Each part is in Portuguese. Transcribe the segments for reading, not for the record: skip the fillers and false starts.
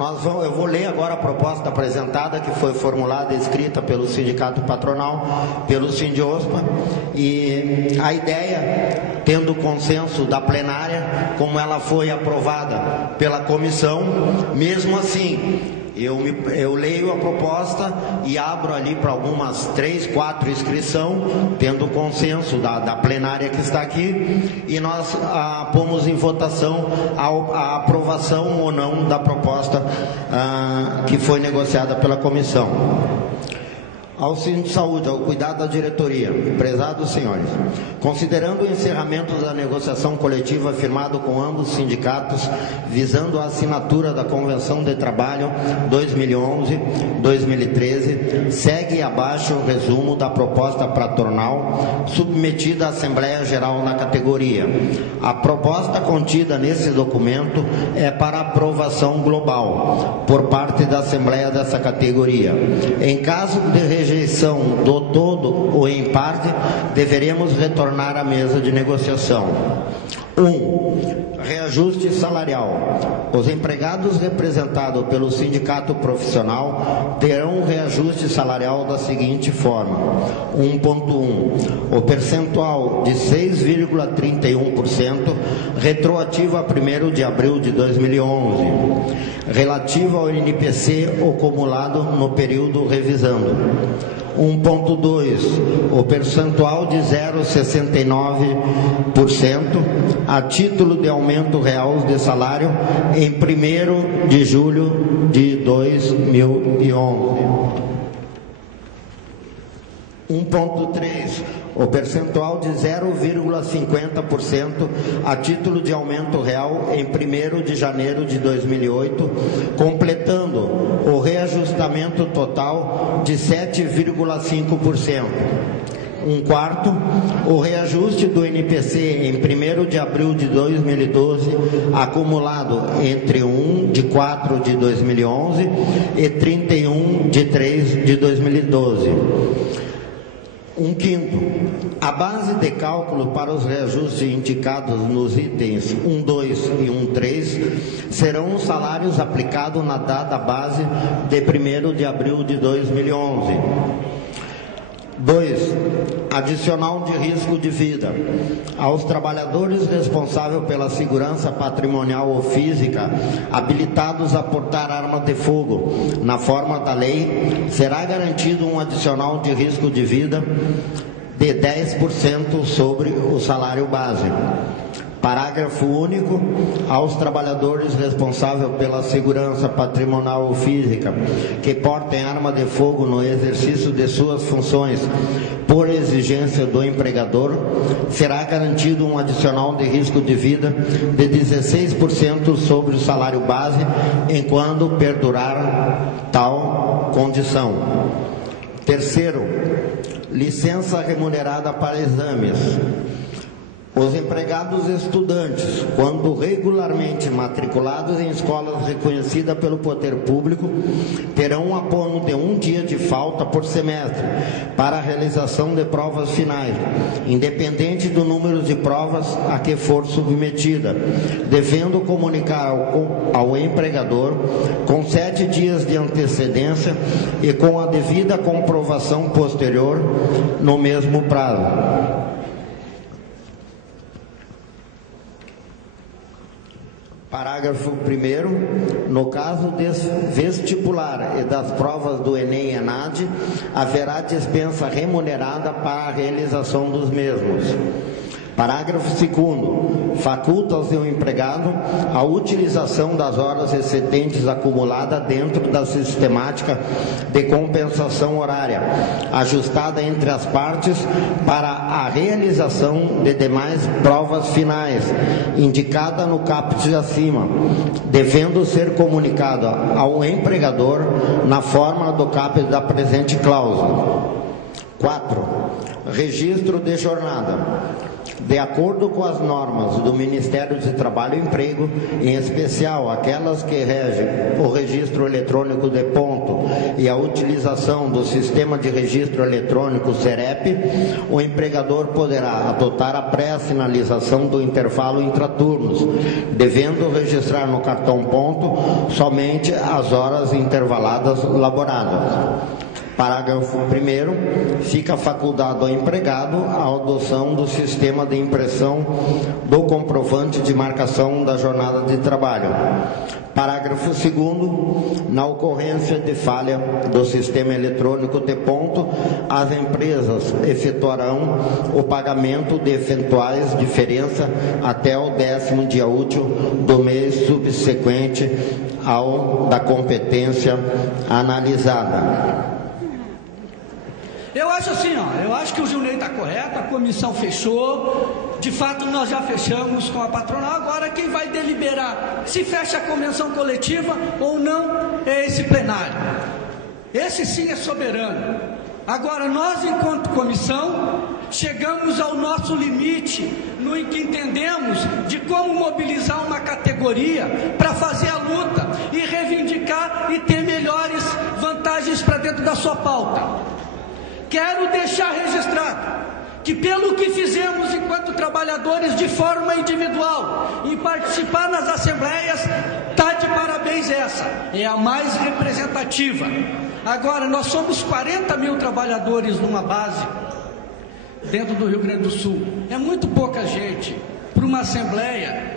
Eu vou ler agora a proposta apresentada, que foi formulada e escrita pelo Sindicato Patronal, pelo Sindiospa, e a ideia, tendo o consenso da plenária, como ela foi aprovada pela comissão, mesmo assim, eu leio a proposta e abro ali para algumas 3, 4 inscrições, tendo o consenso da plenária que está aqui, e nós pomos em votação a aprovação ou não da proposta que foi negociada pela comissão. Ao Sindicato de Saúde, ao cuidado da diretoria, prezados senhores, considerando o encerramento da negociação coletiva firmado com ambos os sindicatos, visando a assinatura da Convenção de Trabalho 2011-2013, segue abaixo o resumo da proposta patronal submetida à Assembleia Geral na categoria. A proposta contida nesse documento é para aprovação global por parte da Assembleia dessa categoria. Em caso de rejeição do todo ou em parte, deveremos retornar à mesa de negociação. 1. Reajuste salarial. Os empregados representados pelo sindicato profissional terão um reajuste salarial da seguinte forma: 1.1. O percentual de 6,31% retroativo a 1º de abril de 2011, relativo ao INPC acumulado no período revisando. 1.2, o percentual de 0,69% a título de aumento real de salário em 1º de julho de 2011. 1.3, o percentual de 0,50% a título de aumento real em 1º de janeiro de 2008, completando o reajustamento total de 7,5%. 1/4, o reajuste do INPC em 1º de abril de 2012, acumulado entre 1 de 4 de 2011 e 31 de 3 de 2012. 1/5, a base de cálculo para os reajustes indicados nos itens 1.2 e 1.3 serão os salários aplicados na data base de 1º de abril de 2011. 2. Adicional de risco de vida. Aos trabalhadores responsáveis pela segurança patrimonial ou física habilitados a portar arma de fogo na forma da lei, será garantido um adicional de risco de vida de 10% sobre o salário base. Parágrafo único. Aos trabalhadores responsáveis pela segurança patrimonial ou física que portem arma de fogo no exercício de suas funções por exigência do empregador, será garantido um adicional de risco de vida de 16% sobre o salário base, enquanto perdurar tal condição. Terceiro, licença remunerada para exames. Os empregados estudantes, quando regularmente matriculados em escolas reconhecidas pelo poder público, terão um abono de 1 dia de falta por semestre para a realização de provas finais, independente do número de provas a que for submetida, devendo comunicar ao empregador com 7 dias de antecedência e com a devida comprovação posterior no mesmo prazo. Parágrafo 1º. No caso vestibular e das provas do Enem e ENAD, haverá dispensa remunerada para a realização dos mesmos. Parágrafo 2º. Faculta ao seu empregado a utilização das horas excedentes acumuladas dentro da sistemática de compensação horária, ajustada entre as partes para a realização de demais provas finais, indicada no caput acima, devendo ser comunicada ao empregador na forma do caput da presente cláusula. 4. Registro de jornada. De acordo com as normas do Ministério de Trabalho e Emprego, em especial aquelas que regem o registro eletrônico de ponto e a utilização do sistema de registro eletrônico SEREP, o empregador poderá adotar a pré-sinalização do intervalo intraturnos, devendo registrar no cartão ponto somente as horas intervaladas laboradas. Parágrafo 1º, fica facultado ao empregado a adoção do sistema de impressão do comprovante de marcação da jornada de trabalho. Parágrafo 2º, na ocorrência de falha do sistema eletrônico de ponto, as empresas efetuarão o pagamento de eventuais diferenças até o 10º dia útil do mês subsequente ao da competência analisada. Eu acho assim, eu acho que o Gilney está correto, a comissão fechou, de fato nós já fechamos com a patronal, agora quem vai deliberar se fecha a convenção coletiva ou não é esse plenário. Esse sim é soberano. Agora nós, enquanto comissão, chegamos ao nosso limite no que entendemos de como mobilizar uma categoria para fazer a luta e reivindicar e ter melhores vantagens para dentro da sua pauta. Quero deixar registrado que pelo que fizemos enquanto trabalhadores de forma individual, em participar nas assembleias, está de parabéns essa, é a mais representativa. Agora, nós somos 40 mil trabalhadores numa base dentro do Rio Grande do Sul, é muito pouca gente para uma assembleia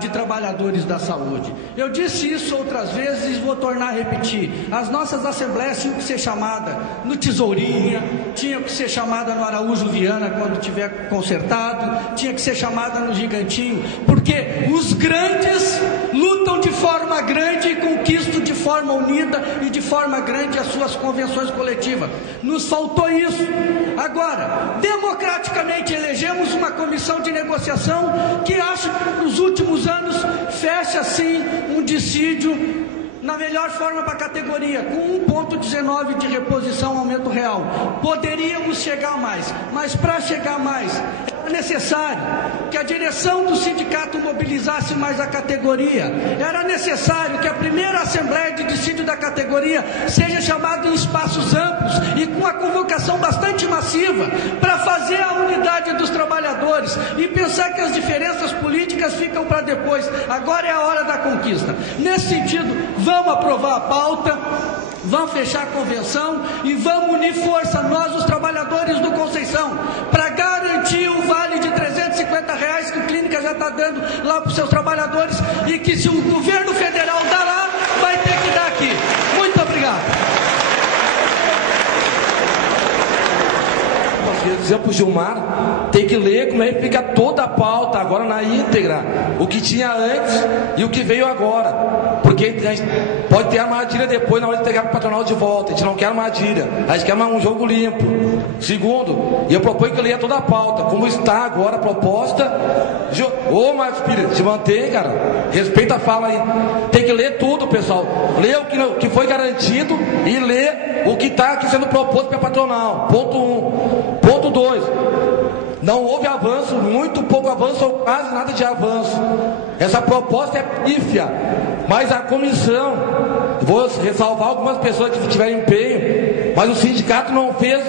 de trabalhadores da saúde. Eu disse isso outras vezes e vou tornar a repetir. As nossas assembleias tinham que ser chamadas no Tesourinha, tinham que ser chamadas no Araújo Viana quando tiver consertado, tinha que ser chamada no Gigantinho, porque os grandes lutam de forma grande e conquistam de forma unida e de forma grande as suas convenções coletivas. Nos faltou isso. Agora, democraticamente elegemos uma comissão de negociação que acho que nos últimos anos fecha sim um dissídio na melhor forma para a categoria, com 1,19 de reposição aumento real. Poderíamos chegar mais, mas para chegar mais era necessário que a direção do sindicato mobilizasse mais a categoria, era necessário que a primeira assembleia de dissídio da categoria seja chamada em espaços amplos e com a convocação bastante massiva para fazer a unidade dos trabalhadores e pensar que as diferenças políticas ficam para depois. Agora é a hora da conquista. Nesse sentido, vamos aprovar a pauta, vamos fechar a convenção e vamos unir força, nós os trabalhadores do Conceição, para garantir o vale de R$350 que a clínica já está dando lá para os seus trabalhadores e que se o governo federal dá lá, vai ter que dar aqui. Muito obrigado. Dizer para o Gilmar, tem que ler como é que fica toda a pauta agora na íntegra, o que tinha antes e o que veio agora, porque a gente pode ter armadilha depois na hora de pegar o patronal de volta. A gente não quer armadilha, a gente quer um jogo limpo. Segundo, eu proponho que leia toda a pauta como está agora a proposta. Ô Marcos Pires, se mantém, cara, respeita a fala aí. Tem que ler tudo, pessoal. Lê o que foi garantido e lê o que está aqui sendo proposto para a patronal. Ponto 1. Ponto 2, não houve avanço, muito pouco avanço ou quase nada de avanço. Essa proposta é pífia, mas a comissão, vou ressalvar algumas pessoas que tiveram empenho, mas o sindicato não fez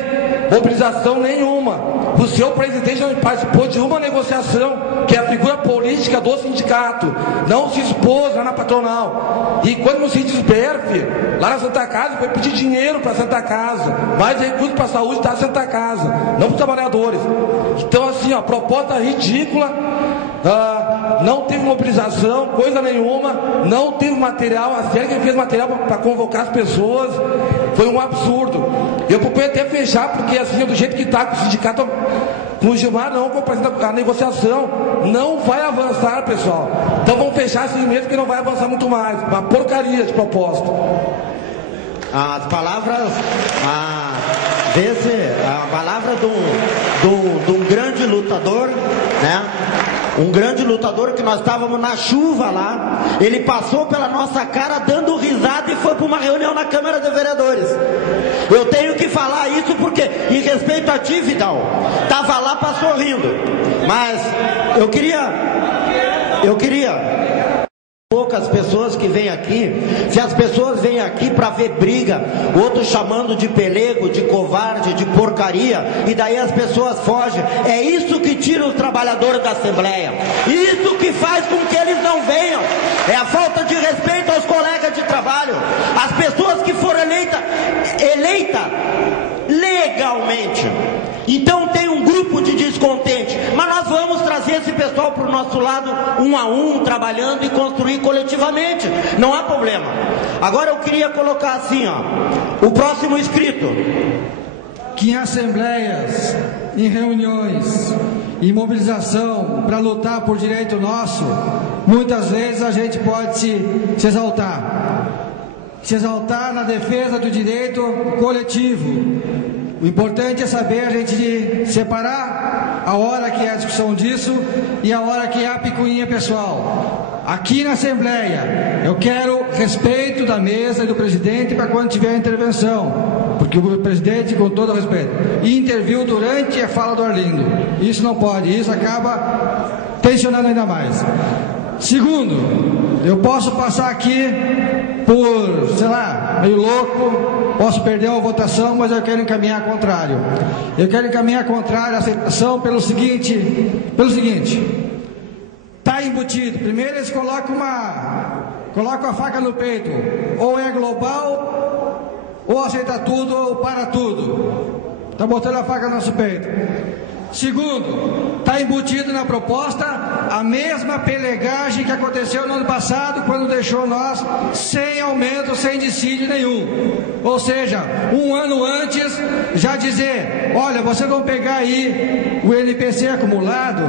mobilização nenhuma. O seu presidente não participou de uma negociação, que é a figura política do sindicato, não se expôs lá na patronal. E quando o Sindesberf, lá na Santa Casa, foi pedir dinheiro para a Santa Casa, mais recursos para a saúde está a Santa Casa, não para os trabalhadores. Então assim, a proposta ridícula, não teve mobilização, coisa nenhuma, não teve material, a série que fez material para convocar as pessoas, foi um absurdo. Eu proponho até fechar, porque assim, do jeito que está com o sindicato, com o Gilmar não compartilha a negociação, não vai avançar, pessoal. Então vamos fechar assim mesmo, que não vai avançar muito mais. Uma porcaria de proposta. As palavras, a palavra de um grande lutador, né? Um grande lutador que nós estávamos na chuva lá, ele passou pela nossa cara dando risada e foi para uma reunião na Câmara de Vereadores. Eu tenho que falar isso porque, em respeito a ti, Vidal, estava lá, passou rindo. Mas eu queria poucas pessoas que vêm aqui, se as pessoas vêm aqui para ver briga, outros chamando de pelego, de covarde, de porcaria, e daí as pessoas fogem, é isso que tira os trabalhadores da Assembleia, isso que faz com que eles não venham, é a falta de respeito aos colegas de trabalho, as pessoas que foram eleitas legalmente. Então tem um grupo de descontente, mas nós vamos trazer esse pessoal para o nosso lado, um a um, trabalhando e construir coletivamente, não há problema. Agora eu queria colocar assim, ó, o próximo inscrito. Que em assembleias, em reuniões, em mobilização para lutar por direito nosso, muitas vezes a gente pode se exaltar na defesa do direito coletivo. O importante é saber a gente separar a hora que é a discussão disso e a hora que é a picuinha pessoal. Aqui na Assembleia, eu quero respeito da mesa e do presidente para quando tiver intervenção, porque o presidente, com todo o respeito, interviu durante a fala do Arlindo. Isso não pode, isso acaba tensionando ainda mais. Segundo, eu posso passar aqui por, sei lá, meio louco, posso perder uma votação, mas eu quero encaminhar contrário. Eu quero encaminhar contrário à aceitação pelo seguinte, está embutido. Primeiro eles colocam a faca no peito, ou é global, ou aceita tudo, ou para tudo. Está botando a faca no nosso peito. Segundo, está embutido na proposta a mesma pelegagem que aconteceu no ano passado, quando deixou nós sem aumento, sem dissídio nenhum. Ou seja, um ano antes, já dizer, olha, vocês vão pegar aí o NPC acumulado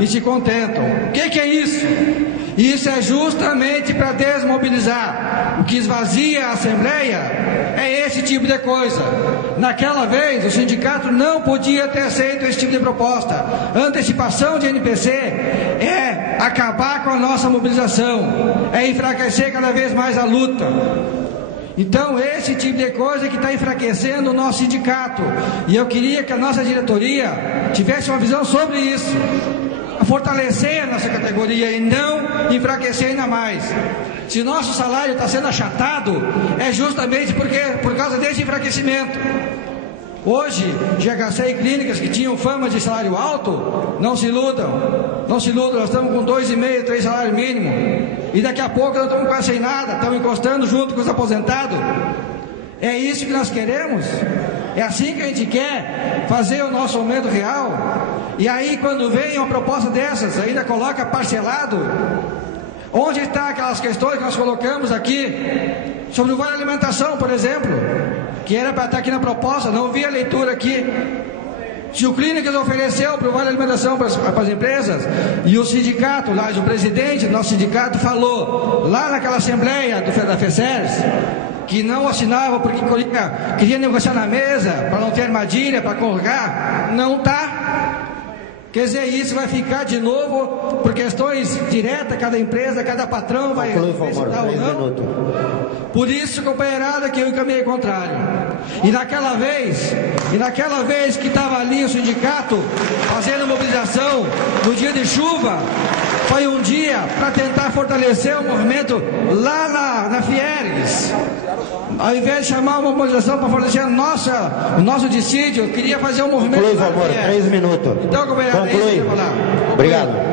e se contentam. O que é isso? Isso é justamente para desmobilizar. O que esvazia a Assembleia é esse tipo de coisa. Naquela vez, o sindicato não podia ter aceito esse tipo de proposta. Antecipação de NPC é acabar com a nossa mobilização, é enfraquecer cada vez mais a luta. Então, esse tipo de coisa que está enfraquecendo o nosso sindicato. E eu queria que a nossa diretoria tivesse uma visão sobre isso, fortalecer a nossa categoria e não enfraquecer ainda mais. Se nosso salário está sendo achatado, é justamente por causa desse enfraquecimento. Hoje, GHC e clínicas que tinham fama de salário alto, não se iludam, nós estamos com 2,5, 3 salários mínimos, e daqui a pouco nós estamos quase sem nada, estamos encostando junto com os aposentados. É isso que nós queremos? É assim que a gente quer fazer o nosso aumento real? E aí, quando vem uma proposta dessas, ainda coloca parcelado. Onde estão aquelas questões que nós colocamos aqui sobre o vale alimentação, por exemplo, que era para estar aqui na proposta, não vi a leitura aqui. Se o Clínicas ofereceu para o vale alimentação para as empresas, e o sindicato, lá, o presidente do nosso sindicato falou, lá naquela assembleia da FECERS, que não assinava porque queria negociar na mesa, para não ter armadilha, para colocar, não está. Quer dizer, isso vai ficar de novo por questões diretas, cada empresa, cada patrão vai solicitar ou não. Por isso, companheirada, que eu encaminhei contrário. E naquela vez que estava ali o sindicato fazendo mobilização no dia de chuva, foi um dia para tentar fortalecer o movimento lá na Fieres. Ao invés de chamar uma mobilização para fortalecer o nosso dissídio, eu queria fazer um movimento. Conclui, por favor, 3 minutos. Então, companheirada, conclui. Obrigado.